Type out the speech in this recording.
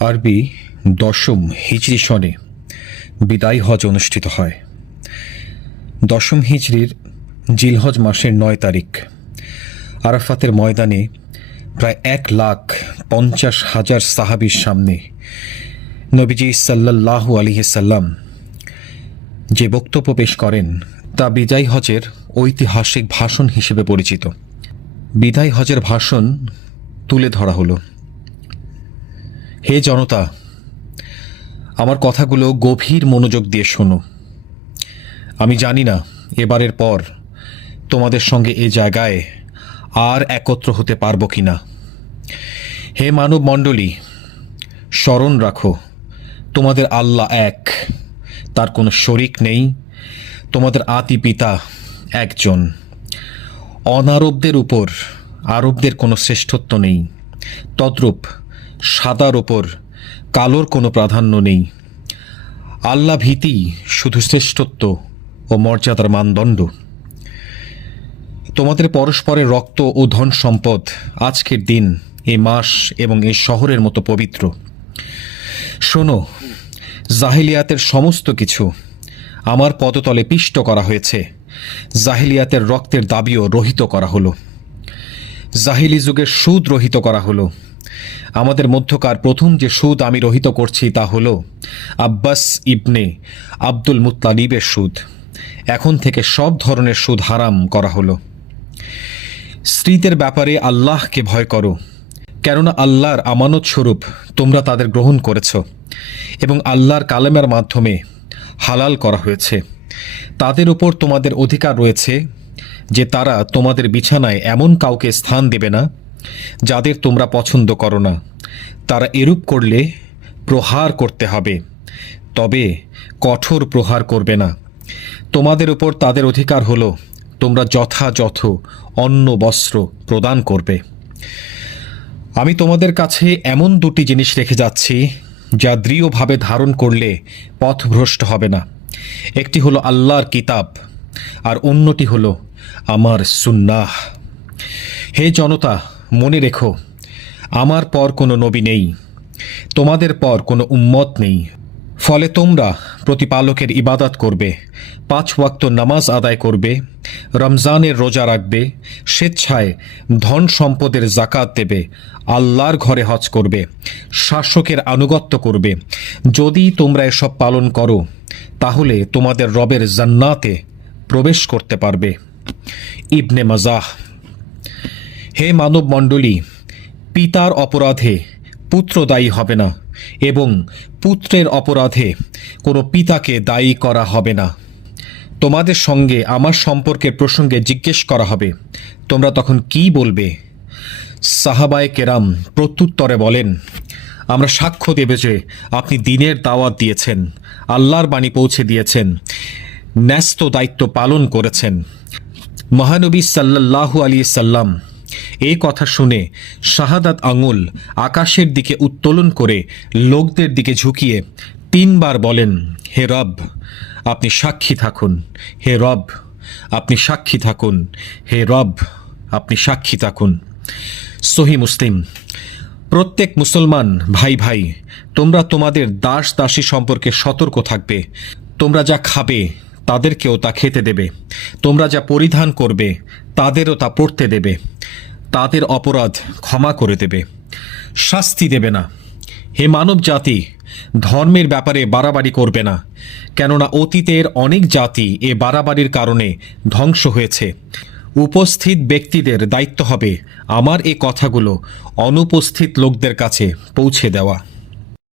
আরবি দশম হিজরি সনে বিদায় হজ অনুষ্ঠিত হয়। দশম হিজরির জিলহজ মাসের নয় তারিখ। আরাফাতের ময়দানে প্রায় এক লাখ পঞ্চাশ হাজার সাহাবির সামনে নবীজি সাল্লাল্লাহু আলিহাল্লাম যে বক্তব্য পেশ করেন তা বিদায় হজের ঐতিহাসিক ভাষণ হিসেবে পরিচিত। বিদায় হজের ভাষণ তুলে ধরা হলো। হে জনতা, আমার কথাগুলো গভীর মনোযোগ দিয়ে শোনো। আমি জানি না এবারের পর তোমাদের সঙ্গে এ জায়গায় আর একত্র হতে পারব কি না হে মানব মণ্ডলী, স্মরণ রাখো, তোমাদের আল্লাহ এক, তার কোনো শরিক নেই, তোমাদের আতি পিতা একজন। অনারবদের উপর আরবদের কোনো শ্রেষ্ঠত্ব নেই। তদ্রূপ সাদার ওপর কালোর কোনো প্রাধান্য নেই। আল্লাহ ভীতি শুধু শ্রেষ্ঠত্ব ও মর্যাদার মানদণ্ড। তোমাদের পরস্পরের রক্ত ও ধন সম্পদ আজকের দিন, এ মাস এবং এ শহরের মতো পবিত্র। শোনো, জাহিলিয়াতের সমস্ত কিছু আমার পদতলে পিষ্ট করা হয়েছে। জাহিলিয়াতের রক্তের দাবিও রহিত করা হলো। জাহিলি যুগের সুদ রহিত করা হলো। আমাদের মধ্যকার প্রথম যে সুদ আমি রহিত করছি তা হল আব্বাস ইবনে আব্দুল মুত্তালিবের সুদ। এখন থেকে সব ধরনের সুদ হারাম করা হলো। স্ত্রীদের ব্যাপারে আল্লাহকে ভয় করো, কেননা আল্লাহর আমানত স্বরূপ তোমরা তাদের গ্রহণ করেছ এবং আল্লাহর কালেমের মাধ্যমে হালাল করা হয়েছে। তাদের উপর তোমাদের অধিকার রয়েছে যে তারা তোমাদের বিছানায় এমন কাউকে স্থান দেবে না যাদের তোমরা পছন্দ করো না, তারা এরূপ করলে প্রহার করতে হবে, তবে কঠোর প্রহার করবে না। তোমাদের উপর তাদের অধিকার হলো, তোমরা যথাযথ অন্ন বস্ত্র প্রদান করবে। আমি তোমাদের কাছে এমন দুটি জিনিস রেখে যাচ্ছি, যা দৃঢ়ভাবে ধারণ করলে পথভ্রষ্ট হবে না। একটি হলো আল্লাহর কিতাব, আর অন্যটি হলো আমার সুন্নাহ। হে জনতা মনে রেখো, আমার পর কোনো নবী নেই, তোমাদের পর কোনো উম্মত নেই। ফলে তোমরা প্রতিপালকের ইবাদত করবে, পাঁচ ওয়াক্ত নামাজ আদায় করবে, রমজানের রোজা রাখবে, স্বেচ্ছায় ধন সম্পদের জাকাত দেবে, আল্লাহর ঘরে হজ করবে, শাসকের আনুগত্য করবে। যদি তোমরা এসব পালন করো, তাহলে তোমাদের রবের জান্নাতে প্রবেশ করতে পারবে। ইবনে মাজাহ হে মানব মণ্ডলী, পিতার অপরাধে পুত্র দায়ী হবে না এবং পুত্রের অপরাধে কোনো পিতাকে দায়ী করা হবে না। তোমাদের সঙ্গে আমার সম্পর্কের প্রসঙ্গে জিজ্ঞেস করা হবে। তোমরা তখন কি বলবে? সাহাবায় কেরাম প্রত্যুত্তরে বলেন, আমরা সাক্ষ্য দেবে যে আপনি দিনের দাওয়াত দিয়েছেন, আল্লাহর বাণী পৌঁছে দিয়েছেন, ন্যস্ত দায়িত্ব পালন করেছেন। মহানবী সাল্লাল্লাহু আলী সাল্লাম এই কথা শুনে শাহাদাত আঙুল আকাশের দিকে উত্তোলন করে লোকদের দিকে ঝুঁকিয়ে তিনবার বলেন, হে রব, আপনি সাক্ষী থাকুন। হে রব, আপনি সাক্ষী থাকুন। হে রব, আপনি সাক্ষী থাকুন। সহি মুসলিম, প্রত্যেক মুসলমান ভাই ভাই, তোমরা তোমাদের দাস দাসী সম্পর্কে সতর্ক থাকবে। তোমরা যা খাবে, তাদেরকেও তা খেতে দেবে। তোমরা যা পরিধান করবে, তাদেরও তা পড়তে দেবে। তাদের অপরাধ ক্ষমা করে দেবে, শাস্তি দেবে না। হে মানব জাতি ধর্মের ব্যাপারে বাড়াবাড়ি করবে না, কেননা অতীতের অনেক জাতি এ বাড়াবাড়ির কারণে ধ্বংস হয়েছে। উপস্থিত ব্যক্তিদের দায়িত্ব হবে আমার এ কথাগুলো অনুপস্থিত লোকদের কাছে পৌঁছে দেওয়া।